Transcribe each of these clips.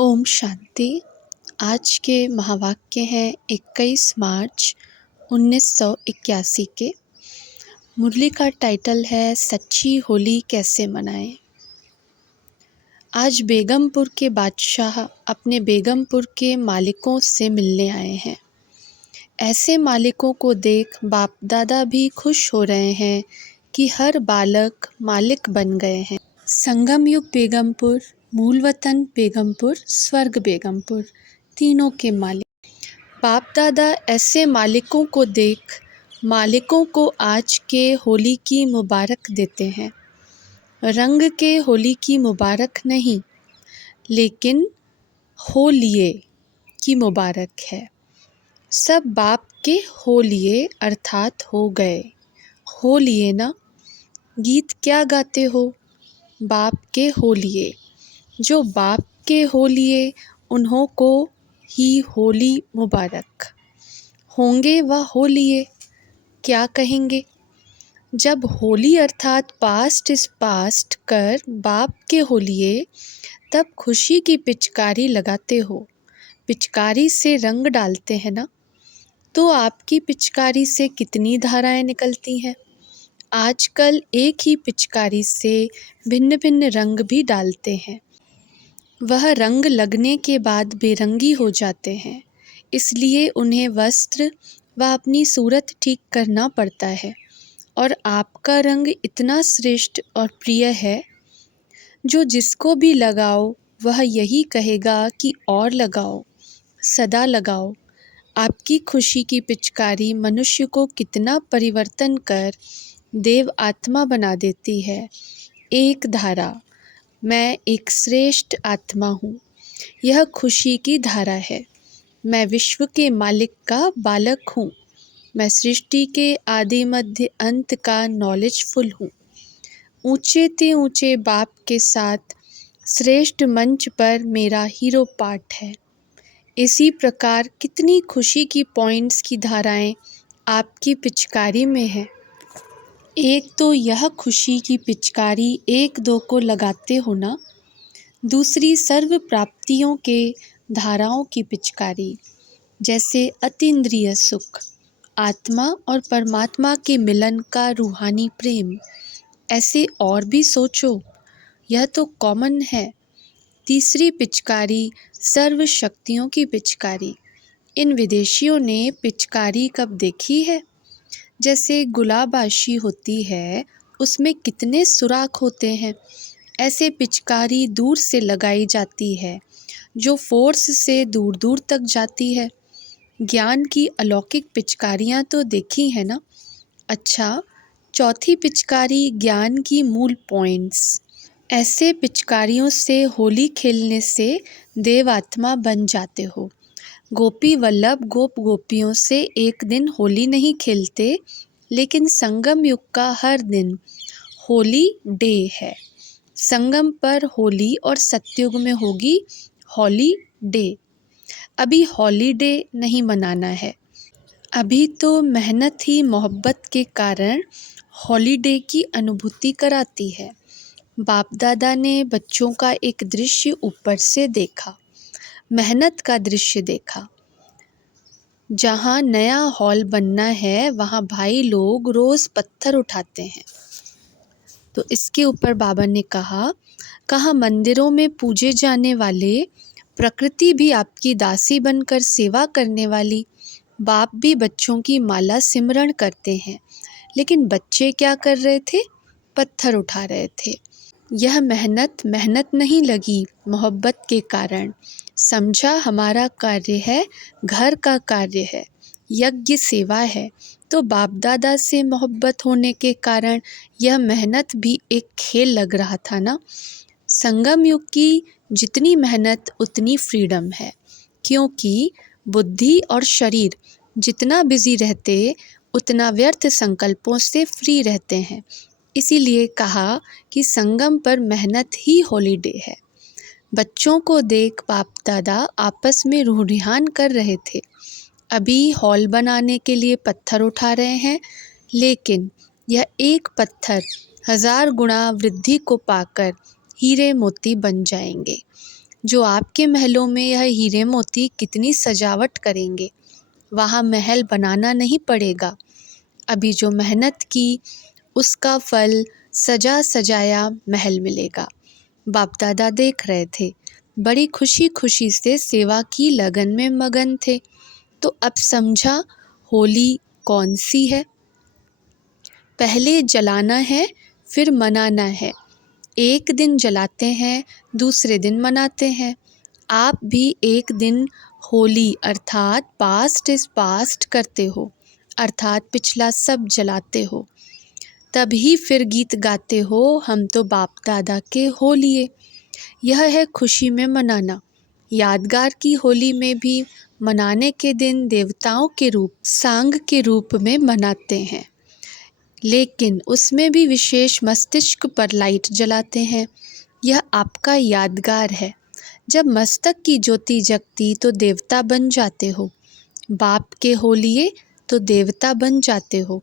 ओम शांति। आज के महावाक्य हैं 21 मार्च 1981 के। मुरली का टाइटल है सच्ची होली कैसे मनाएं। आज बेगमपुर के बादशाह अपने बेगमपुर के मालिकों से मिलने आए हैं। ऐसे मालिकों को देख बाप दादा भी खुश हो रहे हैं कि हर बालक मालिक बन गए हैं। संगम युग बेगमपुर, मूल वतन बेगमपुर, स्वर्ग बेगमपुर, तीनों के मालिक। बाप दादा ऐसे मालिकों को देख मालिकों को आज के होली की मुबारक देते हैं। रंग के होली की मुबारक नहीं, लेकिन होलिये की मुबारक है। सब बाप के होलिये अर्थात हो गए। होलिये ना, गीत क्या गाते हो? बाप के होलिये। जो बाप के होलिये उन्हों को ही होली मुबारक। होंगे वह होलिये, क्या कहेंगे? जब होली अर्थात पास्ट इज पास्ट कर बाप के होलिये, तब खुशी की पिचकारी लगाते हो। पिचकारी से रंग डालते हैं ना, तो आपकी पिचकारी से कितनी धाराएं निकलती हैं। आजकल एक ही पिचकारी से भिन्न भिन्न रंग भी डालते हैं। वह रंग लगने के बाद बेरंगी हो जाते हैं, इसलिए उन्हें वस्त्र व अपनी सूरत ठीक करना पड़ता है। और आपका रंग इतना श्रेष्ठ और प्रिय है, जो जिसको भी लगाओ वह यही कहेगा कि और लगाओ, सदा लगाओ। आपकी खुशी की पिचकारी मनुष्य को कितना परिवर्तन कर देव आत्मा बना देती है। एक धारा, मैं एक श्रेष्ठ आत्मा हूँ, यह खुशी की धारा है। मैं विश्व के मालिक का बालक हूँ। मैं सृष्टि के आदि मध्य अंत का नॉलेजफुल हूँ। ऊंचे ते ऊंचे बाप के साथ श्रेष्ठ मंच पर मेरा हीरो पार्ट है। इसी प्रकार कितनी खुशी की पॉइंट्स की धाराएं आपकी पिचकारी में है। एक तो यह खुशी की पिचकारी एक दो को लगाते हो ना, दूसरी सर्व प्राप्तियों के धाराओं की पिचकारी, जैसे अतीन्द्रिय सुख, आत्मा और परमात्मा के मिलन का रूहानी प्रेम। ऐसे और भी सोचो, यह तो कॉमन है। तीसरी पिचकारी सर्व शक्तियों की पिचकारी। इन विदेशियों ने पिचकारी कब देखी है? जैसे गुलाबाशी होती है, उसमें कितने सुराख होते हैं। ऐसे पिचकारी दूर से लगाई जाती है, जो फोर्स से दूर दूर तक जाती है। ज्ञान की अलौकिक पिचकारियाँ तो देखी है ना। अच्छा, चौथी पिचकारी ज्ञान की मूल पॉइंट्स। ऐसे पिचकारियों से होली खेलने से देवात्मा बन जाते हो। गोपी वल्लभ गोप गोपियों से एक दिन होली नहीं खेलते, लेकिन संगम युग का हर दिन होली डे है। संगम पर होली और सत्युग में होगी हॉली डे। अभी हॉलीडे नहीं मनाना है। अभी तो मेहनत ही मोहब्बत के कारण हॉलीडे की अनुभूति कराती है। बाप दादा ने बच्चों का एक दृश्य ऊपर से देखा, मेहनत का दृश्य देखा। जहाँ नया हॉल बनना है, वहाँ भाई लोग रोज़ पत्थर उठाते हैं। तो इसके ऊपर बाबा ने कहा मंदिरों में पूजे जाने वाले प्रकृति भी आपकी दासी बनकर सेवा करने वाली। बाप भी बच्चों की माला सिमरण करते हैं, लेकिन बच्चे क्या कर रहे थे? पत्थर उठा रहे थे। यह मेहनत नहीं लगी, मोहब्बत के कारण। समझा हमारा कार्य है, घर का कार्य है, यज्ञ सेवा है। तो बाप दादा से मोहब्बत होने के कारण यह मेहनत भी एक खेल लग रहा था ना। संगम युग की जितनी मेहनत उतनी फ्रीडम है, क्योंकि बुद्धि और शरीर जितना बिजी रहते, उतना व्यर्थ संकल्पों से फ्री रहते हैं। इसीलिए कहा कि संगम पर मेहनत ही हॉलीडे है। बच्चों को देख बाप दादा आपस में रूह-रिहान कर रहे थे। अभी हॉल बनाने के लिए पत्थर उठा रहे हैं, लेकिन यह एक पत्थर 1000 गुणा वृद्धि को पाकर हीरे मोती बन जाएंगे। जो आपके महलों में यह हीरे मोती कितनी सजावट करेंगे। वहाँ महल बनाना नहीं पड़ेगा। अभी जो मेहनत की उसका फल सजा सजाया महल मिलेगा। बाप दादा देख रहे थे, बड़ी खुशी खुशी से सेवा की लगन में मगन थे। तो अब समझा होली कौन सी है। पहले जलाना है, फिर मनाना है। एक दिन जलाते हैं, दूसरे दिन मनाते हैं। आप भी एक दिन होली अर्थात पास्ट इज पास्ट करते हो, अर्थात पिछला सब जलाते हो। तभी फिर गीत गाते हो, हम तो बाप दादा के होलिये। यह है खुशी में मनाना। यादगार की होली में भी मनाने के दिन देवताओं के रूप सांग के रूप में मनाते हैं, लेकिन उसमें भी विशेष मस्तिष्क पर लाइट जलाते हैं। यह आपका यादगार है। जब मस्तक की ज्योति जगती तो देवता बन जाते हो। बाप के होलिये तो देवता बन जाते हो।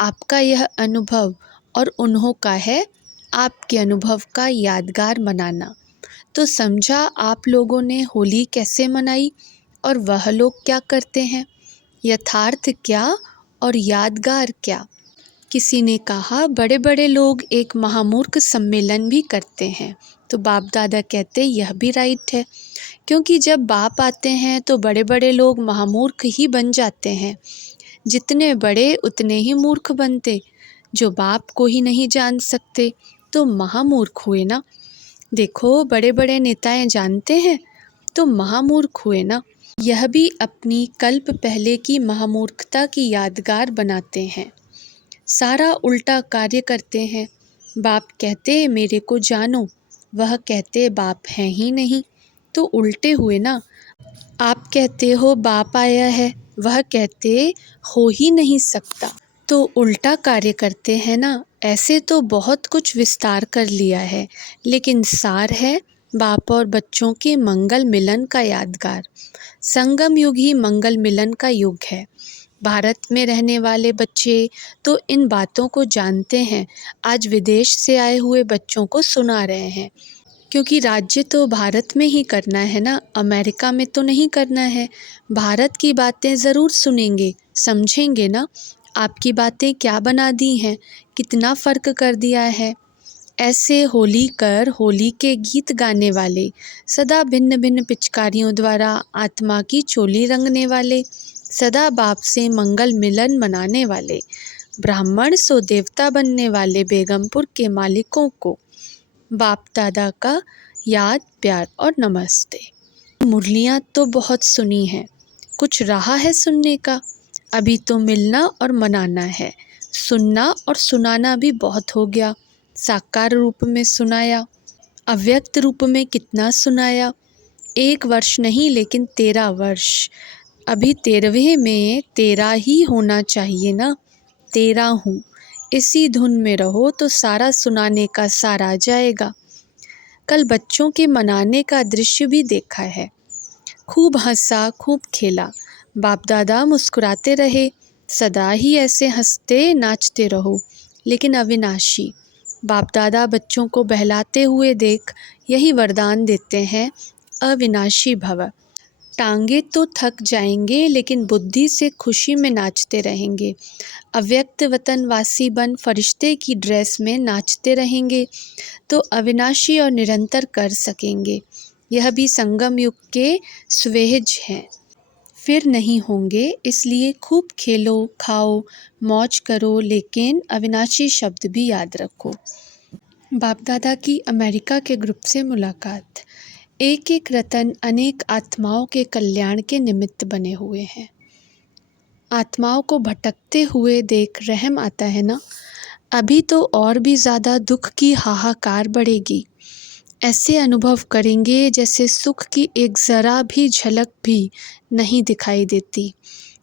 आपका यह अनुभव और उन्हों का है आपके अनुभव का यादगार मनाना। तो समझा आप लोगों ने होली कैसे मनाई और वह लोग क्या करते हैं, यथार्थ क्या और यादगार क्या। किसी ने कहा बड़े बड़े लोग एक महामूर्ख सम्मेलन भी करते हैं। तो बाप दादा कहते यह भी राइट है, क्योंकि जब बाप आते हैं तो बड़े बड़े लोग महामूर्ख ही बन जाते हैं। जितने बड़े उतने ही मूर्ख बनते। जो बाप को ही नहीं जान सकते तो महामूर्ख हुए ना। देखो बड़े बड़े नेताएं जानते हैं तो महामूर्ख हुए ना। यह भी अपनी कल्प पहले की महामूर्खता की यादगार बनाते हैं। सारा उल्टा कार्य करते हैं। बाप कहते मेरे को जानो, वह कहते बाप हैं ही नहीं, तो उल्टे हुए ना। आप कहते हो बाप आया है, वह कहते हो ही नहीं सकता, तो उल्टा कार्य करते हैं ना। ऐसे तो बहुत कुछ विस्तार कर लिया है, लेकिन सार है बाप और बच्चों के मंगल मिलन का यादगार। संगम युग ही मंगल मिलन का युग है। भारत में रहने वाले बच्चे तो इन बातों को जानते हैं, आज विदेश से आए हुए बच्चों को सुना रहे हैं, क्योंकि राज्य तो भारत में ही करना है ना, अमेरिका में तो नहीं करना है। भारत की बातें ज़रूर सुनेंगे, समझेंगे ना। आपकी बातें क्या बना दी हैं, कितना फ़र्क कर दिया है। ऐसे होली कर होली के गीत गाने वाले, सदा भिन्न भिन्न पिचकारियों द्वारा आत्मा की चोली रंगने वाले, सदा बाप से मंगल मिलन मनाने वाले, ब्राह्मण सो देवता बनने वाले बेगमपुर के मालिकों को बाप दादा का याद प्यार और नमस्ते। मुरलियाँ तो बहुत सुनी हैं, कुछ रहा है सुनने का। अभी तो मिलना और मनाना है। सुनना और सुनाना भी बहुत हो गया। साकार रूप में सुनाया, अव्यक्त रूप में कितना सुनाया। 1 वर्ष नहीं लेकिन 13 वर्ष। अभी 13वें में 13 ही होना चाहिए ना। 13 हूँ, इसी धुन में रहो तो सारा सुनाने का सार आ जाएगा। कल बच्चों के मनाने का दृश्य भी देखा है। खूब हंसा, खूब खेला। बाप दादा मुस्कुराते रहे, सदा ही ऐसे हंसते नाचते रहो। लेकिन अविनाशी बाप दादा बच्चों को बहलाते हुए देख यही वरदान देते हैं, अविनाशी भव। टांगे तो थक जाएंगे लेकिन बुद्धि से खुशी में नाचते रहेंगे। अव्यक्त वतनवासी बन फरिश्ते की ड्रेस में नाचते रहेंगे तो अविनाशी और निरंतर कर सकेंगे। यह भी संगम युग के स्वेज हैं, फिर नहीं होंगे। इसलिए खूब खेलो, खाओ, मौज करो, लेकिन अविनाशी शब्द भी याद रखो। बाप दादा की अमेरिका के ग्रुप से मुलाकात। एक एक रतन अनेक आत्माओं के कल्याण के निमित्त बने हुए हैं। आत्माओं को भटकते हुए देख रहम आता है ना। अभी तो और भी ज़्यादा दुख की हाहाकार बढ़ेगी। ऐसे अनुभव करेंगे जैसे सुख की एक ज़रा भी झलक भी नहीं दिखाई देती।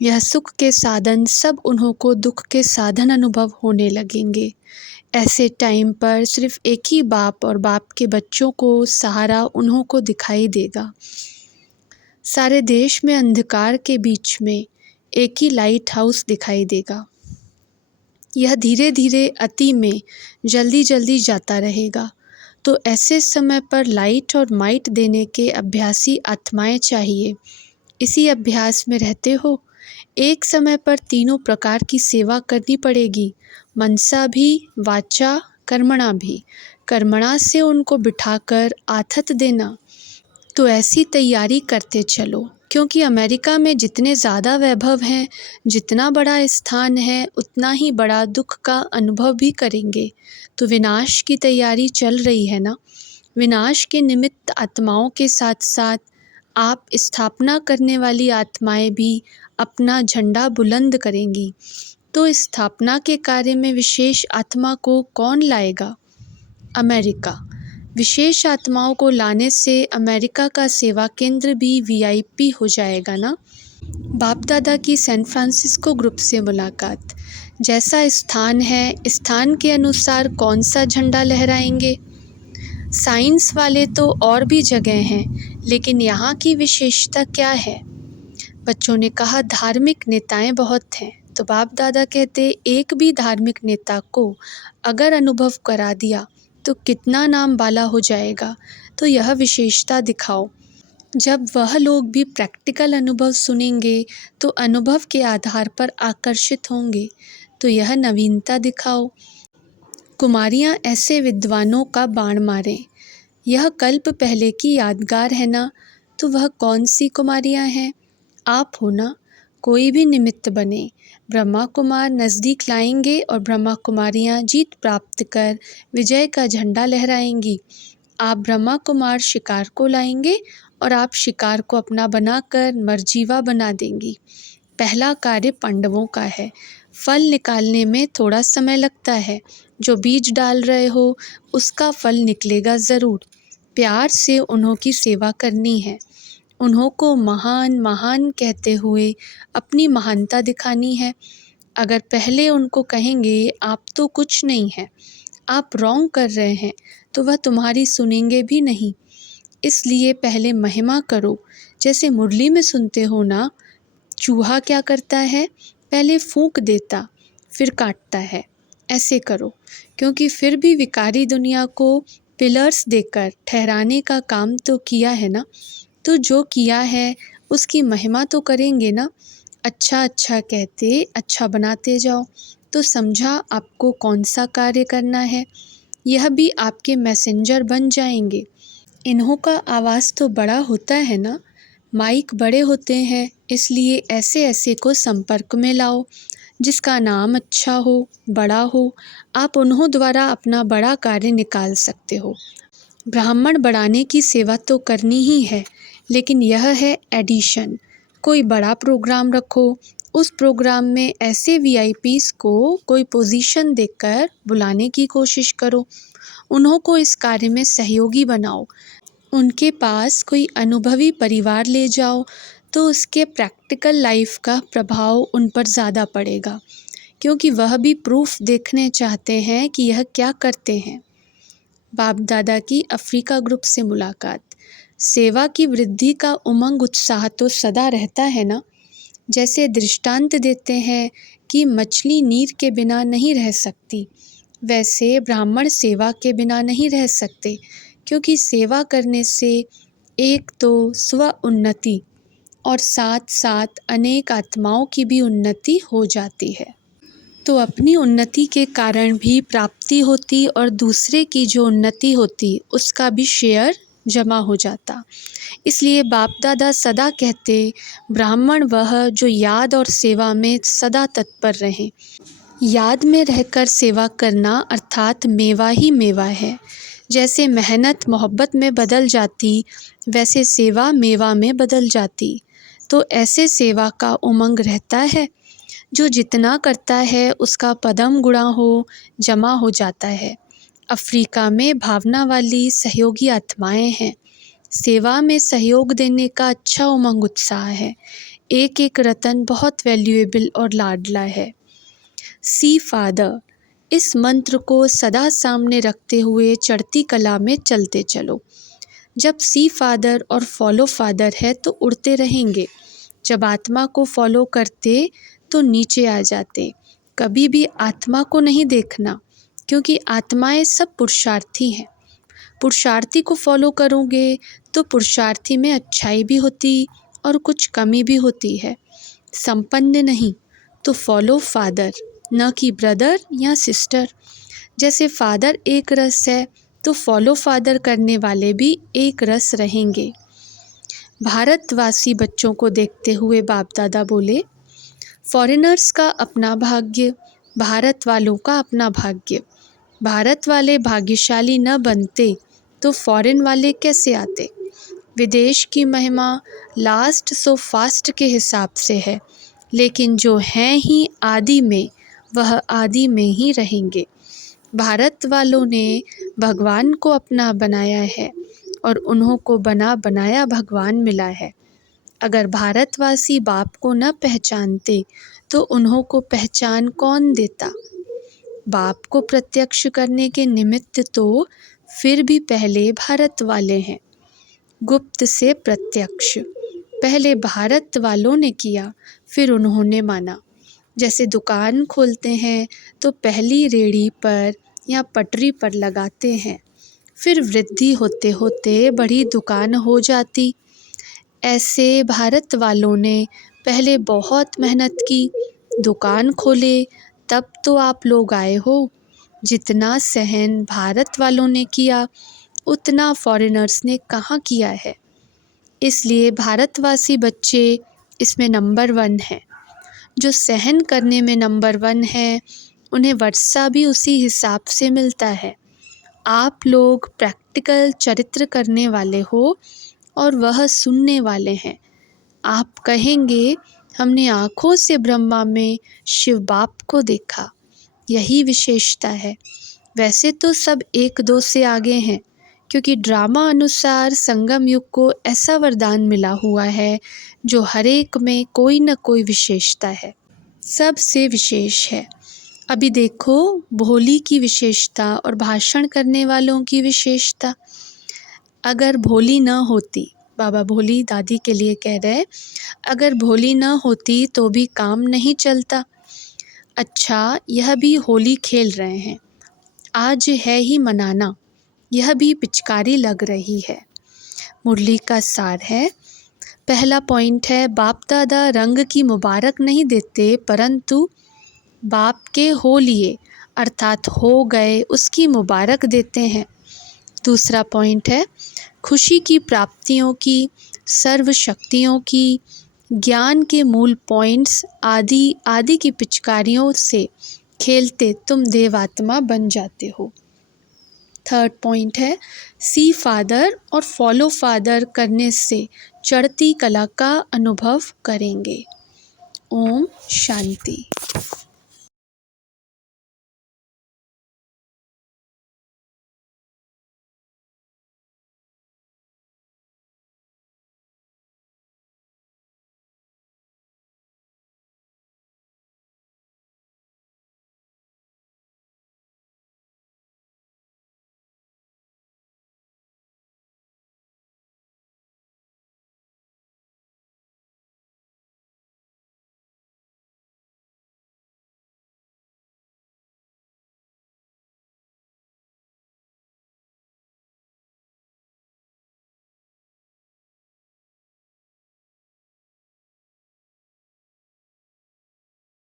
यह सुख के साधन सब उन्हों को दुख के साधन अनुभव होने लगेंगे। ऐसे टाइम पर सिर्फ एक ही बाप और बाप के बच्चों को सहारा उन्हों को दिखाई देगा। सारे देश में अंधकार के बीच में एक ही लाइट हाउस दिखाई देगा। यह धीरे धीरे अति में जल्दी जल्दी जाता रहेगा। तो ऐसे समय पर लाइट और माइट देने के अभ्यासी आत्माएं चाहिए। इसी अभ्यास में रहते हो, एक समय पर तीनों प्रकार की सेवा करनी पड़ेगी, मनसा भी, वाचा, कर्मणा भी। कर्मणा से उनको बिठाकर आथत देना। तो ऐसी तैयारी करते चलो, क्योंकि अमेरिका में जितने ज़्यादा वैभव हैं, जितना बड़ा स्थान है, उतना ही बड़ा दुख का अनुभव भी करेंगे। तो विनाश की तैयारी चल रही है ना। विनाश के निमित्त आत्माओं के साथ साथ आप स्थापना करने वाली आत्माएं भी अपना झंडा बुलंद करेंगी। तो स्थापना के कार्य में विशेष आत्मा को कौन लाएगा? अमेरिका। विशेष आत्माओं को लाने से अमेरिका का सेवा केंद्र भी वीआईपी हो जाएगा ना। बाप दादा की सैन फ्रांसिस्को ग्रुप से मुलाकात। जैसा स्थान है, स्थान के अनुसार कौन सा झंडा लहराएंगे? साइंस वाले तो और भी जगह हैं, लेकिन यहाँ की विशेषता क्या है? बच्चों ने कहा धार्मिक नेताएं बहुत हैं। तो बाप दादा कहते एक भी धार्मिक नेता को अगर अनुभव करा दिया तो कितना नाम बाला हो जाएगा। तो यह विशेषता दिखाओ। जब वह लोग भी प्रैक्टिकल अनुभव सुनेंगे तो अनुभव के आधार पर आकर्षित होंगे। तो यह नवीनता दिखाओ। कुमारियाँ ऐसे विद्वानों का बाण मारें। यह कल्प पहले की यादगार है ना। तो वह कौन सी कुमारियाँ हैं? आप हो ना। कोई भी निमित्त बने। ब्रह्मा कुमार नज़दीक लाएंगे और ब्रह्मा कुमारियाँ जीत प्राप्त कर विजय का झंडा लहराएंगी। आप ब्रह्मा कुमार शिकार को लाएंगे और आप शिकार को अपना बनाकर मरजीवा बना देंगी। पहला कार्य पांडवों का है। फल निकालने में थोड़ा समय लगता है। जो बीज डाल रहे हो उसका फल निकलेगा ज़रूर। प्यार से उन्हों की सेवा करनी है। उन्हों को महान महान कहते हुए अपनी महानता दिखानी है। अगर पहले उनको कहेंगे आप तो कुछ नहीं है, आप रॉन्ग कर रहे हैं, तो वह तुम्हारी सुनेंगे भी नहीं। इसलिए पहले महिमा करो। जैसे मुरली में सुनते हो ना, चूहा क्या करता है? पहले फूंक देता, फिर काटता है। ऐसे करो, क्योंकि फिर भी विकारी दुनिया को पिलर्स देकर ठहराने का काम तो किया है ना। तो जो किया है उसकी महिमा तो करेंगे ना। अच्छा अच्छा कहते अच्छा बनाते जाओ। तो समझा आपको कौन सा कार्य करना है। यह भी आपके मैसेंजर बन जाएंगे। इन्हों का आवाज़ तो बड़ा होता है ना, माइक बड़े होते हैं, इसलिए ऐसे ऐसे को संपर्क में लाओ जिसका नाम अच्छा हो, बड़ा हो। आप उन्हों द्वारा अपना बड़ा कार्य निकाल सकते हो। ब्राह्मण बढ़ाने की सेवा तो करनी ही है, लेकिन यह है एडिशन। कोई बड़ा प्रोग्राम रखो, उस प्रोग्राम में ऐसे वीआईपीज़ को कोई पोजीशन देकर बुलाने की कोशिश करो। उन्हों को इस कार्य में सहयोगी बनाओ। उनके पास कोई अनुभवी परिवार ले जाओ तो उसके प्रैक्टिकल लाइफ का प्रभाव उन पर ज़्यादा पड़ेगा, क्योंकि वह भी प्रूफ देखने चाहते हैं कि यह क्या करते हैं। बाप दादा की अफ्रीका ग्रुप से मुलाकात। सेवा की वृद्धि का उमंग उत्साह तो सदा रहता है ना। जैसे दृष्टांत देते हैं कि मछली नीर के बिना नहीं रह सकती, वैसे ब्राह्मण सेवा के बिना नहीं रह सकते, क्योंकि सेवा करने से एक तो स्व उन्नति और साथ साथ अनेक आत्माओं की भी उन्नति हो जाती है। तो अपनी उन्नति के कारण भी प्राप्ति होती और दूसरे की जो उन्नति होती उसका भी शेयर जमा हो जाता। इसलिए बाप दादा सदा कहते ब्राह्मण वह जो याद और सेवा में सदा तत्पर रहे। याद में रहकर सेवा करना अर्थात मेवा ही मेवा है। जैसे मेहनत मोहब्बत में बदल जाती, वैसे सेवा मेवा में बदल जाती। तो ऐसे सेवा का उमंग रहता है। जो जितना करता है उसका पदम गुणा हो जमा हो जाता है। अफ्रीका में भावना वाली सहयोगी आत्माएं हैं। सेवा में सहयोग देने का अच्छा उमंग उत्साह है। एक एक रतन बहुत वैल्यूएबल और लाडला है। सी फादर, इस मंत्र को सदा सामने रखते हुए चढ़ती कला में चलते चलो। जब सी फादर और फॉलो फादर है तो उड़ते रहेंगे। जब आत्मा को फॉलो करते तो नीचे आ जाते। कभी भी आत्मा को नहीं देखना, क्योंकि आत्माएं सब पुरुषार्थी हैं। पुरुषार्थी को फॉलो करोगे तो पुरुषार्थी में अच्छाई भी होती और कुछ कमी भी होती है। संपन्न नहीं तो फॉलो फादर, न कि ब्रदर या सिस्टर। जैसे फादर एक रस है तो फॉलो फादर करने वाले भी एक रस रहेंगे। भारतवासी बच्चों को देखते हुए बाप दादा बोले, फॉरेनर्स का अपना भाग्य, भारत वालों का अपना भाग्य। भारत वाले भाग्यशाली न बनते तो फॉरेन वाले कैसे आते। विदेश की महिमा लास्ट सो फास्ट के हिसाब से है, लेकिन जो हैं ही आदि में, वह आदि में ही रहेंगे। भारत वालों ने भगवान को अपना बनाया है और उन्हों को बना बनाया भगवान मिला है। अगर भारतवासी बाप को न पहचानते तो उन्हों को पहचान कौन देता। बाप को प्रत्यक्ष करने के निमित्त तो फिर भी पहले भारत वाले हैं। गुप्त से प्रत्यक्ष पहले भारत वालों ने किया, फिर उन्होंने माना। जैसे दुकान खोलते हैं तो पहली रेड़ी पर या पटरी पर लगाते हैं, फिर वृद्धि होते होते बड़ी दुकान हो जाती। ऐसे भारत वालों ने पहले बहुत मेहनत की, दुकान खोले, तब तो आप लोग आए हो। जितना सहन भारत वालों ने किया उतना फॉरेनर्स ने कहाँ किया है। इसलिए भारतवासी बच्चे इसमें नंबर 1 हैं। जो सहन करने में नंबर 1 है, उन्हें वर्षा भी उसी हिसाब से मिलता है। आप लोग प्रैक्टिकल चरित्र करने वाले हो और वह सुनने वाले हैं। आप कहेंगे, हमने आँखों से ब्रह्मा में शिव बाप को देखा। यही विशेषता है। वैसे तो सब 1-2 से आगे हैं, क्योंकि ड्रामा अनुसार संगम युग को ऐसा वरदान मिला हुआ है जो हर एक में कोई न कोई विशेषता है, सबसे विशेष है। अभी देखो भोली की विशेषता और भाषण करने वालों की विशेषता। अगर भोली न होती, बाबा भोली दादी के लिए कह रहे, अगर भोली न होती तो भी काम नहीं चलता। अच्छा, यह भी होली खेल रहे हैं, आज है ही मनाना, यह भी पिचकारी लग रही है। मुरली का सार है। पहला पॉइंट है, बाप दादा रंग की मुबारक नहीं देते, परंतु बाप के हो लिए अर्थात हो गए उसकी मुबारक देते हैं। दूसरा पॉइंट है, खुशी की प्राप्तियों की, सर्व शक्तियों की, ज्ञान के मूल पॉइंट्स आदि आदि की पिचकारियों से खेलते तुम देवात्मा बन जाते हो। थर्ड पॉइंट है, सी फादर और फॉलो फादर करने से चढ़ती कला का अनुभव करेंगे। ओम शांति।